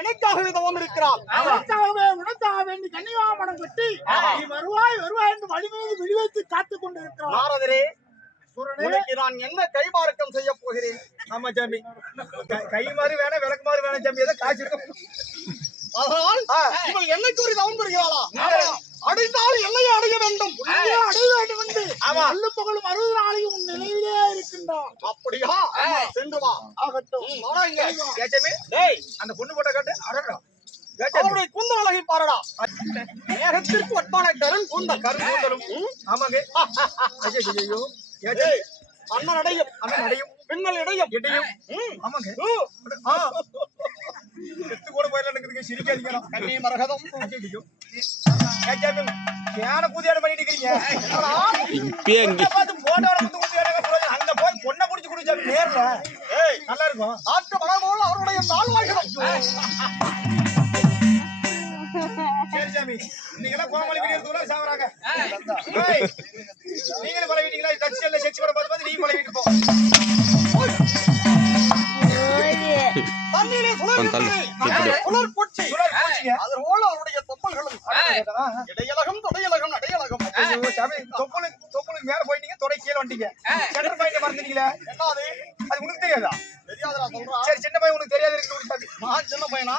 எனக்காகவே தவம் இருக்கிறாள். உனக்காக வேண்டி கன்னிகாமணம் கட்டி நீ வருவாய் வருவாய் என்று வழி மீது விழிவைத்து காத்துக் கொண்டிருக்கிறார். நாரதரே, உனக்கு நான் என்ன கைமார்க்கம் செய்ய போகிறேன்? ஆமா சாமி, கை மாறி வேணா விளக்கு மாறி வேணா சாமி, ஏதோ காசு இருக்கும். அதனால் இவள் என்னைக்கு ஒரு தவம் புரிகிறாளா? அடைந்தால் என்னையே அடைய வேண்டும், அடைய வேண்டும் என்று அள்ளு பகலும் 60 நாளையும் உன் நிலையிலே இருக்கின்றான். அப்படியா? சென்று வா. ஆகட்டும். அந்த பொண்ணு போட்ட காட்டு. அவருடைய கூந்தல் அழகை பாருடா. மேகத்திற்கு ஒட்டான கருண் கூந்தல். கருங்கூந்தலும். ஆமாங்க. ஐயோ, அண்ணன் அடையும், அண்ணன் அடையும், பெண்கள் இடையும் இடையும். ஆமாங்க. செத்து கூட போயிடலாம். சிரிக்காதீங்க. கண்ணி மரகதம். யானை கூதியாடு பண்ணிட்டு இருக்கீங்க. அங்க போய் பொண்ணை குடிச்சு குடிச்சா நேர்ல நல்லா இருக்கும். ஆற்று மலர்போல் அவருடைய தாழ்வாய்கள். சரி சாமி, நீங்களாம் கோமாளி வீடியோ சாவறாங்க. நீங்களும் பழகிட்டீங்களா? டச் செக்ஸ் கூட பார்த்து நீங்க பழகிட்டு போ. தண்ணீரே சுழல் பூச்சி. அது போல அவருடைய தொப்பல்களும் இடையலகம் தொடையலகம் நடையலகம். தொப்பலுக்கு மேல போயிட்டீங்க, தொடை கீழே வந்துட்டீங்க. சென்டர் பாயிண்ட் மறந்துட்டீங்களா? என்னது அது உனக்கு தெரியாதா? தெரியாதா சொல்றா? சரி, சின்ன பையன் உனக்கு தெரியாது இருக்கு. நான் சின்ன பையனா?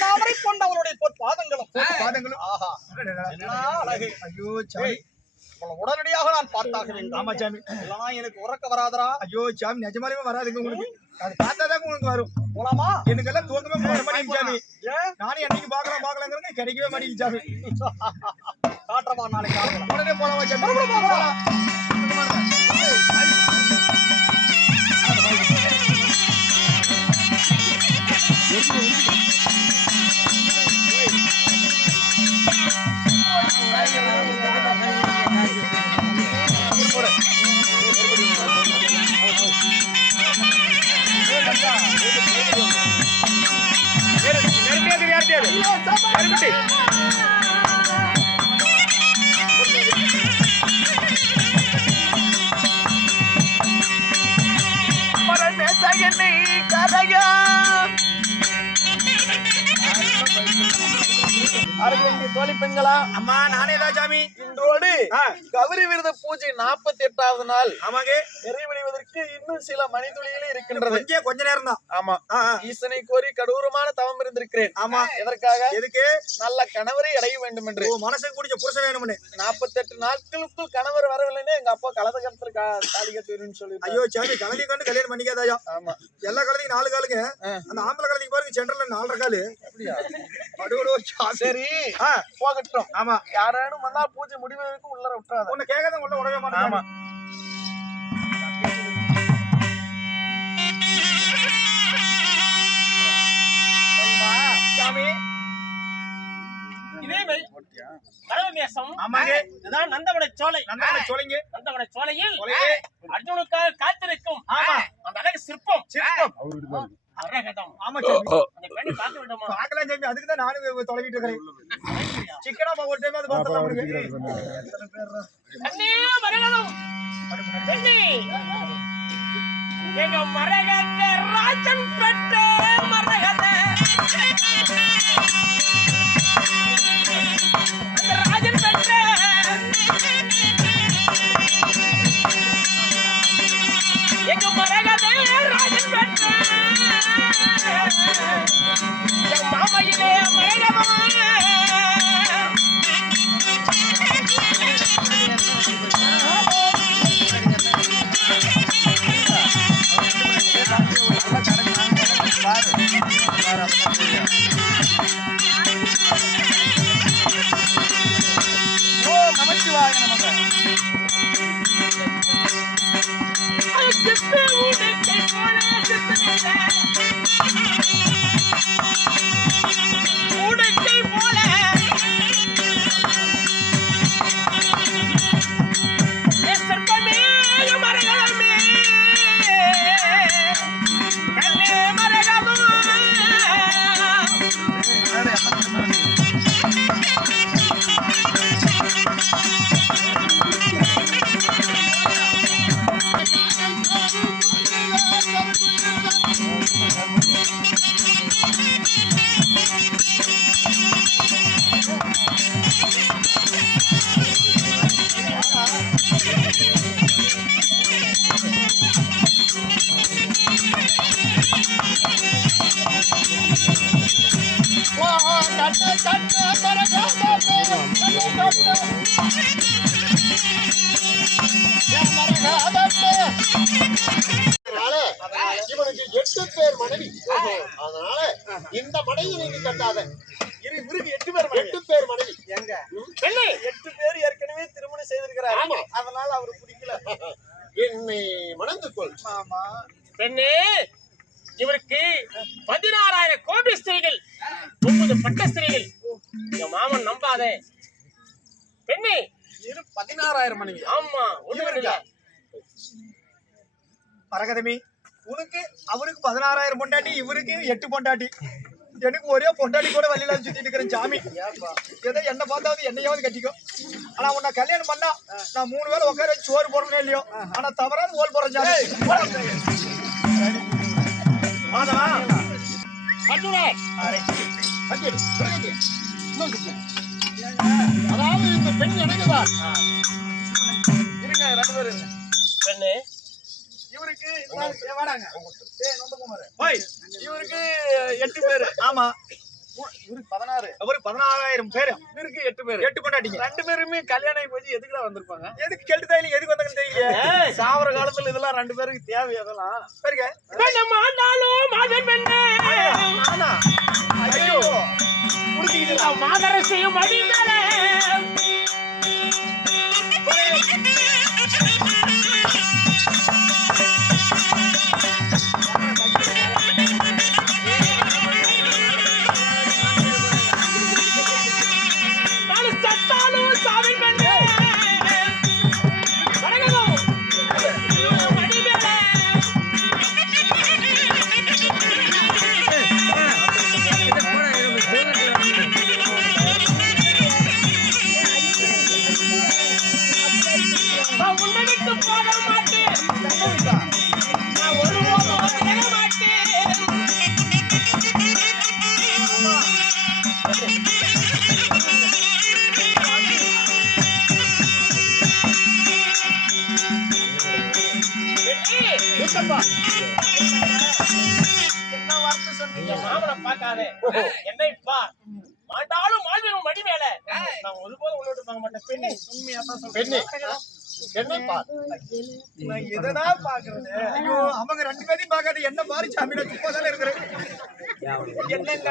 தாமரை கொண்ட அவருடைய பாதங்களும் பாதங்களும். ஆஹா, அழகு. ஐயோ சாமி, உடனடியாக நான் பார்த்தாக வேண்டும். ஆமா சாமி, இல்லனா எனக்கு உறக்க வராதரா? ஐயோ சாமி, நிஜமாலுமே வராதுங்க உங்களுக்கு. அது பார்த்தாதான் உங்களுக்கு வரும். போலாமா? எனக்கு எல்லாம் தூக்கமே போற மாதிரி சாமி. நானும் என்னைக்கு பாக்கலாங்கிறங்க கிடைக்கவே மாட்டேங்குது சாமி. காட்டுறமா நாளைக்கு உடனே போலாமா சாமி? போகலாம். தோழி பெண்களா, அம்மா நானே தான் சாமி. இன்றோடு கௌரி விரத பூஜை 48வது நாள் ஆமாங்க நிறைவடைவதற்கு இன்னும் சில மணித்துளிகளே இருக்கின்றது. கொஞ்ச நேரம் தான். ஆமா, ஈசனை கோரி கடூரமான தவம் இருந்திருக்கிறேன். ஆமா, எதற்காக? எதுக்கு? நல்ல கணவரை அடைய வேண்டும் என்று. மனசுக்கு பிடிச்ச புருஷன் வேணும்னு. 48 நாட்களுக்குள் கணவர் வரவில்லைன்னு எங்க அப்பா கலத கலத்துல தாலி கட்டுன்னு சொல்லி. ஐயோ சாமி, கலதி கண்டு கல்யாணம் பண்ணிக்காதாயா? ஆமா, எல்லா கலதையும் 4 காலுங்க. அந்த ஆம்பளை கலதிக்கு பாருங்க, சென்டர்ல 4.5 காலு. சரி, போகட்டும். ஆமா, யாரானும் வந்தா பூஜை முடிவதற்கு உள்ளர விட்டுறாத. உன்னை கேட்காத உள்ள உடவே மாட்டேன். ஆமா, சாமி, இதே மரபேசம். ஆமாங்க, இதுதான் நந்தவன சோலை. நந்தவன சோலைங்க. நந்தவன சோலையில் அர்ஜுனுக்காக காத்திருக்கும் அந்த அழகு சிற்பம். அரகதம். ஆமா சாமி, அந்த பெண்ணை பார்க்க விடுமா? பார்க்கலாம் சாமி, அதுக்கு தான் நானும் தொலைவிட்டு இருக்கேன். சிக்கனா ஒரு டைம் அது பார்த்தா உங்களுக்கு அண்ணே மரகதம். பெண்ணே, எங்க மரகத ராஜன் பெற்ற மரகத ராஜன் பெற்ற எங்க மரகத ராஜன் பெற்ற மாமையிலே மரகதம். இவனுக்கு 8 பேர் மனைவி. அதனால இந்த மனைவி நீங்க கட்டாத. இவருக்கு 8 பேர் மனைவி. 8 பேர் மனைவி. எங்க பெண்ணே 8 பேர் ஏற்கனவே திருமணம் செய்திருக்கிறார். ஆமா. அதனால அவருக்கு பிடிக்கல. என்னை மணந்து கொள். ஆமா. பெண்ணே இவருக்கு 16,000 கோடி ஸ்திரீகள் 9 பட்ட ஸ்திரீகள். என் மாமன் நம்பாதே பெண்ணே. 16,000 மனைவி. ஆமா ஒண்ணு இல்ல. மரகதமி உனக்கு அவருக்கு 16,000 பொண்டாட்டி, இவருக்கு 8 பொண்டாட்டி. எனக்கு ஒரே பொண்டாட்டி கூட வழியில சுத்திட்டு இருக்கிறேன் சாமி. ஏதோ என்ன பார்த்தாவது என்னையாவது கட்டிக்கோ. ஆனா உன்னை கல்யாணம் பண்ணா நான் 3 வேளை உட்கார வச்சு சோறு போடணும் இல்லையோ, ஆனா தவறாது ஓல் போறேன் சாமி. அதாவது இந்த பெண் எனக்குதான். இருங்க 2 பேர் இருங்க. பெண்ணே இவருக்கு வாடாங்க. இவருக்கு 8 பேரு. ஆமா. இவருக்கு 16. அவரு 16,000 பேரு. இவருக்கு 8 பேரு. 8 கொண்டாடிங்க. 2 பேருமே கல்யாணம் ஆகி போய் எதுக்குடா வந்திருப்பாங்க? எதுக்கு கேட்டு தாயில எதுக்கு வந்தாங்கன்னு தெரியல. சாவர காலத்துல இதெல்லாம் 2 பேருக்கு தேவை அதெல்லாம். சரிங்க. மாண்டாலும் மாதன் பெண்ணே. நானா? ஐயோ. புடிச்சிட்டா மாதரசியும் மடிமேலே. என்னை பார் மாண்டாலும் மால்வீரும் மடி மேல. நான் ஒருபோதும் உள்ளோட்டு பார்க்க மாட்டேன் பெண்ணே. உண்மையா தான் சொல்றேன். என்னை பார். நான் எதனா பாக்குறது. ஐயோ அவங்க 2 பேரையும் பார்க்காது என்ன பாரு சாமி. நான் சும்மா தானே இருக்கிறேன். என்னங்க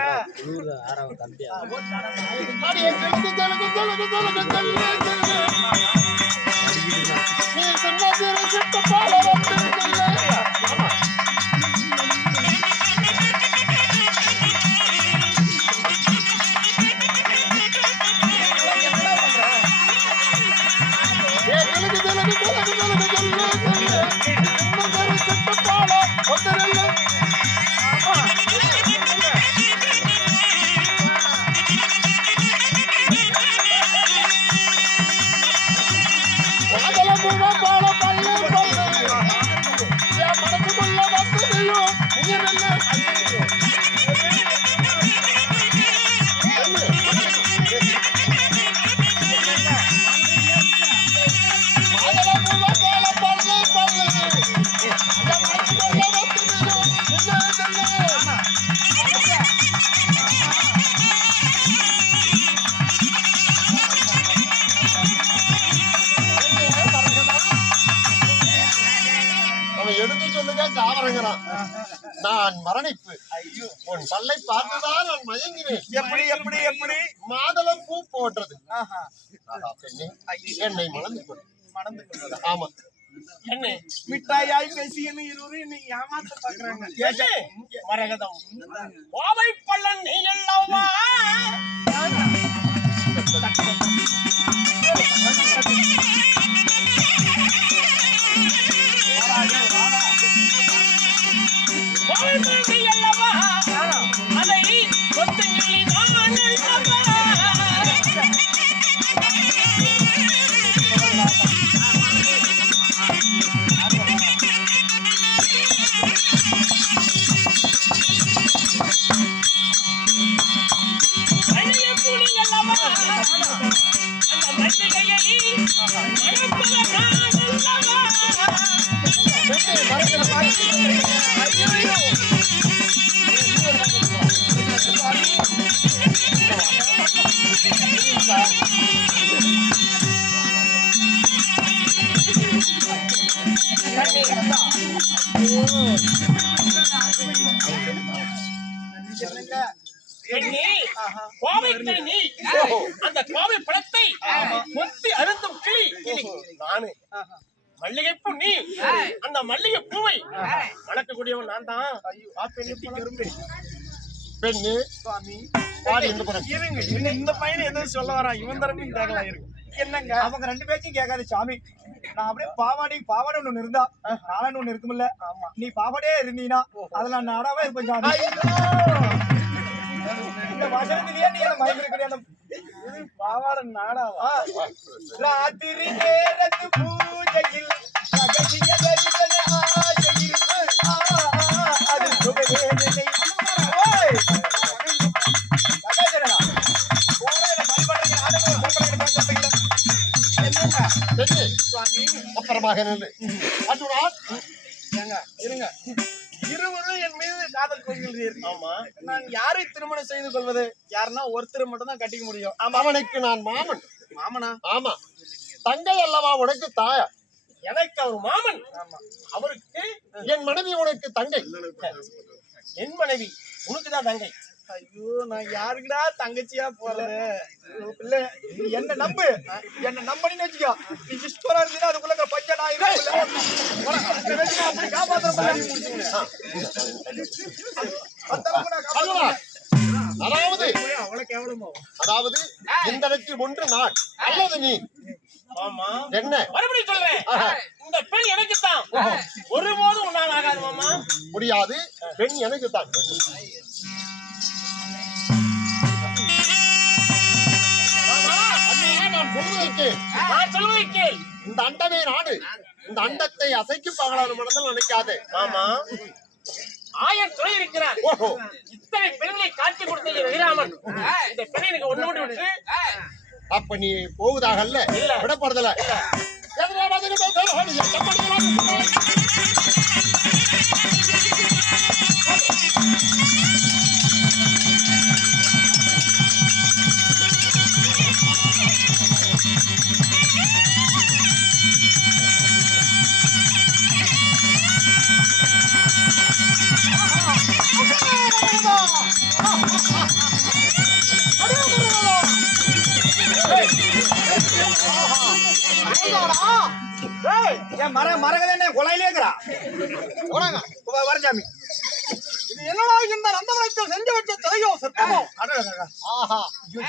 எடுத்து சொல்லுங்க சாவரங்கிறான். நான் மரணிப்பு. உன் பல்லை பார்த்துதான் நான் மயங்கினேன். எப்படி எப்படி எப்படி மாதளம் பூ போடுறது. பெண்ணே என்னை மணந்து கொள். மணந்து கொள்வது. ஆமா. என்ன மிட்டாயாய் பேசியன்னு இருவரும் இன்னைக்கு ஏமாத்த பாக்குறாங்க. மரகதம் கோவை பள்ளன் நீ அல்லவா. கோவை பள்ளன் நீ அல்லவா. அதை கொத்து நீ நான் அல்லவா. பெண்ணே, கோவைக்கை நீ. அந்த கோவை பழத்தை கொத்தி அருந்தும் கிளி நானு. மல்லிகைப்பூ நீ. அந்த மல்லிகை பூவை வளர்க்கக்கூடியவன் நான் தான். பெண்ணு சுவாமி பாடி இந்த புறம். இருங்க இந்த பையன் எதுவும் சொல்ல வரான், இவன் தரப்பும் கேட்கலாம் இருக்கு. என்னங்க அவங்க ரெண்டு பேச்சும் கேட்காது சாமி. நான் அப்படியே பாவாடை ஒண்ணு இருந்தா நானும் ஒண்ணு இருக்குமில்ல. ஆமா நீ பாவாடையே இருந்தீனா அதுல நாடாவே இருப்பேன் சாமி. இந்த வசனத்திலேயே நீ என்ன மயக்கம் கிடையாது. பாவாடை நாடாவா? ராத்திரி நேரத்து பூஜையில் ரகசிய தரிசன ஆசையில் அது சுகவேதனை. ஓய் சகோதரனா போறே பலி பண்றீங்க. ஆடவே கூப்பிடுறீங்க பாத்தீங்களா? என்னங்க பெண்ணு சுவாமி அப்புறமாக நில்லு. அட்டுடான். ஏங்க இருங்க, இருவரும் என் மீது காதல் கொள்கிறீர்கள். ஆமா, நான் யாரை திருமணம் செய்து கொள்வது? யாருன்னா ஒருத்தர் மட்டும் தான் கட்டிக்க முடியும். அவனுக்கு நான் மாமன். மாமனா? ஆமா, தங்கை அல்லவா உனக்கு தாயா? எனக்கு அவர் மாமன். ஆமா அவருக்கு என் மனைவி உனக்கு தங்கை. என் மனைவி, உனக்கு தான் தங்கை. ஐயோ, நான் யாருக்குடா தங்கச்சியா போறது? இல்ல நீ என்ன நம்பு. என்ன நம்பணும்னு வச்சுக்கோ. நீ இஷ்டரா இருந்தா அதுக்குள்ள பஞ்ச நான் அப்படி காப்பாத்துற அல்லவா? அதாவது அவ்வளவு கேவலமா? அதாவது இந்த இடத்தில் ஒன்று நான் அல்லது நீ. ஆமா, என்ன மறுபடியும் சொல்றேன், இந்த பெண் எனக்கு தான். ஒருபோதும் உன்னால் ஆகாது மாமா. முடியாது. பெண் எனக்கு தான். நான் சொல்வதை கேள். இந்த அண்டமே நாடு. இந்த அண்டத்தை அசைக்கும் பகலான மனதில் நினைக்காதே. ஆமா, ஆயர் துணை இருக்கிறார். ஓஹோ, இத்தனை பெண்களை காட்சி கொடுத்த வீராமன் இந்த பெண்ணை எனக்கு ஒண்ணு மட்டும் விட்டு அப்ப நீ போவதாக அல்ல, விடப்படுதல. மரகதே கொலையிலே இருக்கிறா. வரஞ்சாமி இது என்னடா இந்த நந்தவனத்தில் செஞ்சு வச்ச தலையோ சிற்பமோ? ஆஹா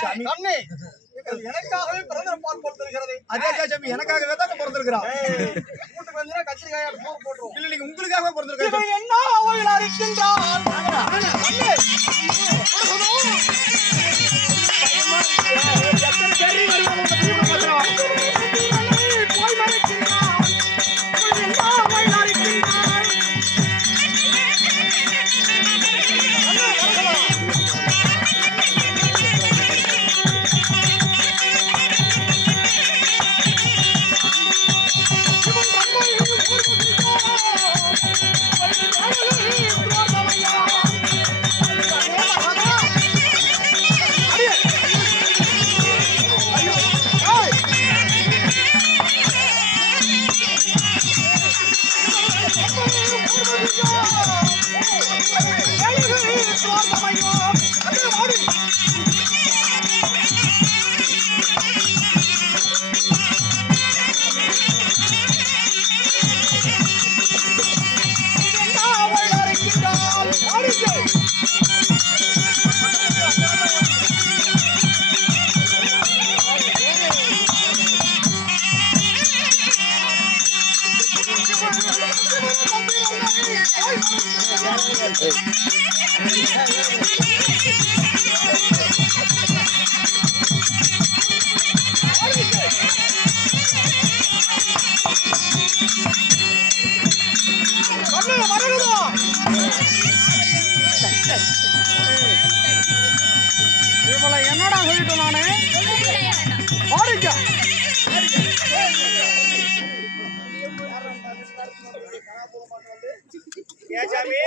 சாமி கண்ணே, எனக்காகவே பிறந்திருப்பால் போல் தெரிகிறது. அதே சாமி எனக்காகவே தான் பிறந்திருக்கிறான். வீட்டுக்கு வந்து கத்திரிக்காயோட போர் போட்டுருவோம். இல்ல நீங்க உங்களுக்காக பிறந்திருக்கேன். இவன் என்ன அவையில் அழைக்கின்றான்? என்னடா சொல்லிட்டு நானு ஏன் சாமி